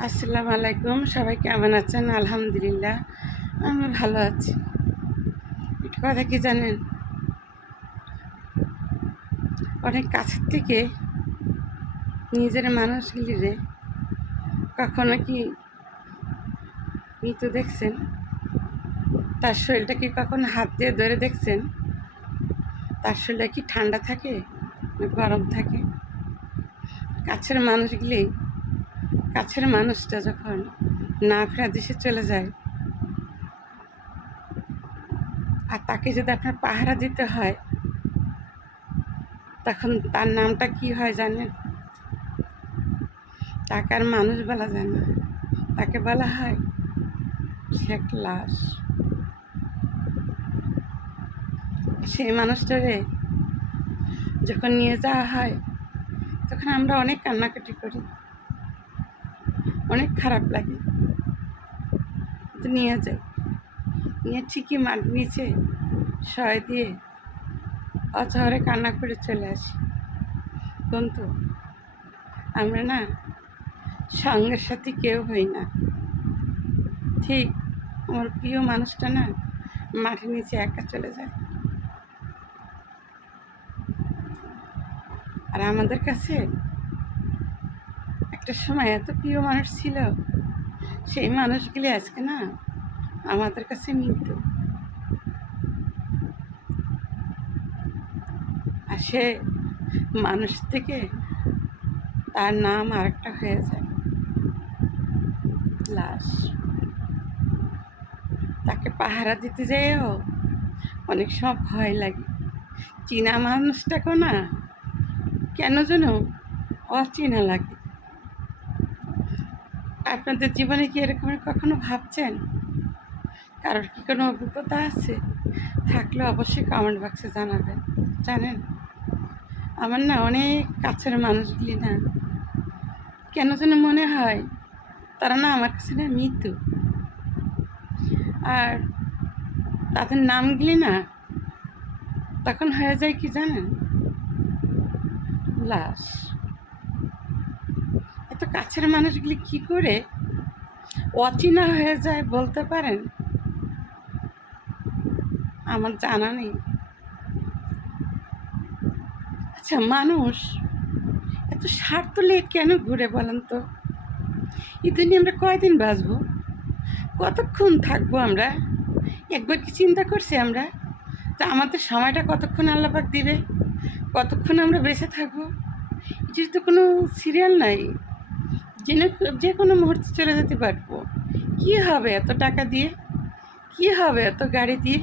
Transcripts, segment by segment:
আসসালামু আলাইকুম, সবাই কেমন আছেন? আলহামদুলিল্লাহ, আমি ভালো আছি। একটা কথা কি জানেন? অনেক কাছের থেকে নিজের মানুষগুলিরে কখনো কি মৃত দেখছেন? তার শরীরটা কি কখনো হাত দিয়ে ধরে দেখছেন? তার শরীরটা কি ঠান্ডা থাকে গরম থাকে? কাছের মানুষগুলি কাছের মানুষটা যখন না ফেরা দেশে চলে যায়, আর তাকে যদি আপনার পাহারা দিতে হয়, তখন তার নামটা কি হয় জানেন? তাকে আর মানুষ বলা যায় না। তাকে বলা হয় সে লাশ। সেই মানুষটারে যখন নিয়ে যাওয়া হয়, তখন আমরা অনেক কান্নাকাটি করি। অনেক খারাপ লাগে। নিয়ে যাই। নিয়ে ঠিকই মাঠ নিচে শয় দিয়ে অচহরে কান্না করে চলে আসি। কিন্তু আমরা না সঙ্গের সাথে কেউ হই না। ঠিক আমার প্রিয় মানুষটা না মাঠের নিচে একা চলে যায়। আর আমাদের কাছে একটা সময় এত প্রিয় মানুষ ছিল, সেই মানুষগুলি আজকে না আমাদের কাছে মৃত্যু। আর সে মানুষ থেকে তার নাম আরেকটা হয়ে যায়, লাশ। তাকে পাহারা দিতে যেয়েও অনেক সময় ভয় লাগে। চীনা মানুষটাকেও না কেন যেন অচেনা লাগে। আপনাদের জীবনে কি এরকম কখনো ভাবছেন? কারোর কি কোনো অভিজ্ঞতা আছে? থাকলে অবশ্যই কমেন্ট বক্সে জানাবেন, জানেন? আমার না অনেক কাছের মানুষগুলি না, কেন যেন মনে হয় তারা না আমার কাছে না মৃত্যু আর তাদের নামগুলি না তখন হয়ে যায় কি জানেন? লাশ। এত কাছের মানুষগুলি কি করে অচেনা হয়ে যায় বলতে পারেন? আমার জানা নেই। আচ্ছা মানুষ এত স্বার্থ নিয়ে কেন ঘুরে বলেন তো? এই দুনিয়া আমরা কয়দিন বাঁচবো? কতক্ষণ থাকব আমরা? একবার কি চিন্তা করছি আমরা? তা আমাদের সময়টা কতক্ষণ আল্লাপাক দিবে? কতক্ষণ আমরা বেঁচে থাকব? এটির তো কোনো সিরিয়াল নাই। যে যে কোনো মুহূর্তে চলে যেতে পারব। কী হবে এত টাকা দিয়ে? কী হবে এত গাড়ি দিয়ে?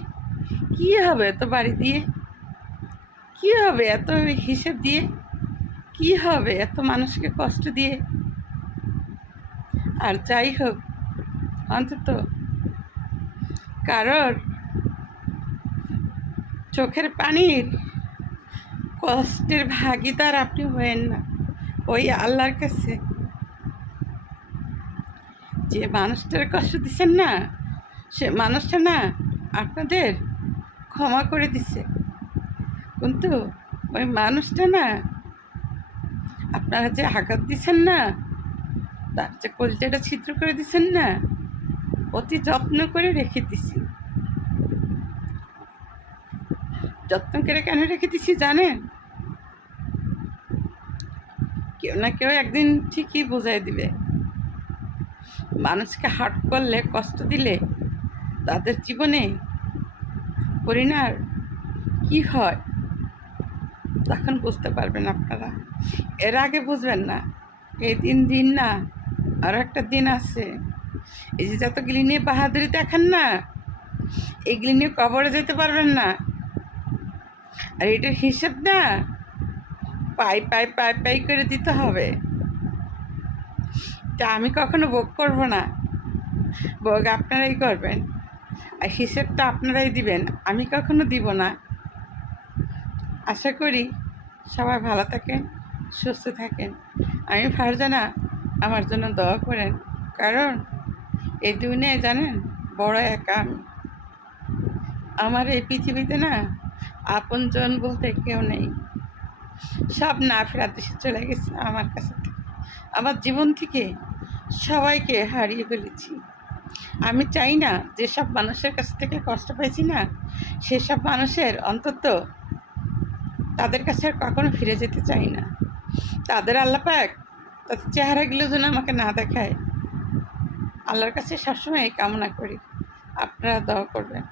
কী হবে এত বাড়ি দিয়ে? কী হবে এত হিসেব দিয়ে? কী হবে এত মানুষকে কষ্ট দিয়ে? আর যাই হোক, অন্তত কারোর চোখের পানির কষ্টের ভাগিদার আপনি হয়েন না। ওই আল্লাহর কাছে যে মানুষটার কষ্ট দিচ্ছেন না, সে মানুষটা না আপনাদের ক্ষমা করে দিছে কিন্তু ওই মানুষটা না, আপনারা যে আঘাত দিচ্ছেন না, তার যে কলজাটা ছিদ্র করে দিচ্ছেন না, অতি যত্ন করে রেখে দিছি যত্ন করে কেন রেখে দিছি জানেন? কেউ না কেউ একদিন ঠিকই বোঝাই দিবে। মানুষকে হাট করলে, কষ্ট দিলে তাদের জীবনে পরিণার কি হয়, তখন বুঝতে পারবেন আপনারা। এর আগে বুঝবেন না, এই দিন দিন না, আর একটা দিন আছে। এই যে যতগুলি নিয়ে বাহাদুরি দেখেন না এগুলি নিয়ে কবরে যেতে পারবেন না। আর এটার হিসেব না, পাই পাই পাই পাই করে দিতে হবে। তা আমি কখনো ভোগ করব না। ভোগ আপনারাই করবেন। আর হিসেবটা আপনারাই দিবেন, আমি কখনো দিব না। আশা করি সবাই ভালো থাকেন, সুস্থ থাকেন। আমি ফারজানা, আমার জন্য দোয়া করেন, কারণ এই দুনিয়ায় জানেন, বড় একা আমি। আমার এই পৃথিবীতে না আপনজন বলতে কেউ নেই। সব না দেশে চলে গেছে আমার কাছে। আমার জীবন থেকে সবাইকে হারিয়ে ফেলেছি। আমি চাই না যেসব মানুষের কাছ থেকে কষ্ট পেয়েছি না সেসব মানুষের অন্তত তাদের কাছে আর কখনো ফিরে যেতে চাই না। তাদের আল্লাপাক তাদের চেহারাগুলো যেন আমাকে না দেখায়। আল্লাহর কাছে সবসময় কামনা করি। আপনারা দোয়া করবেন।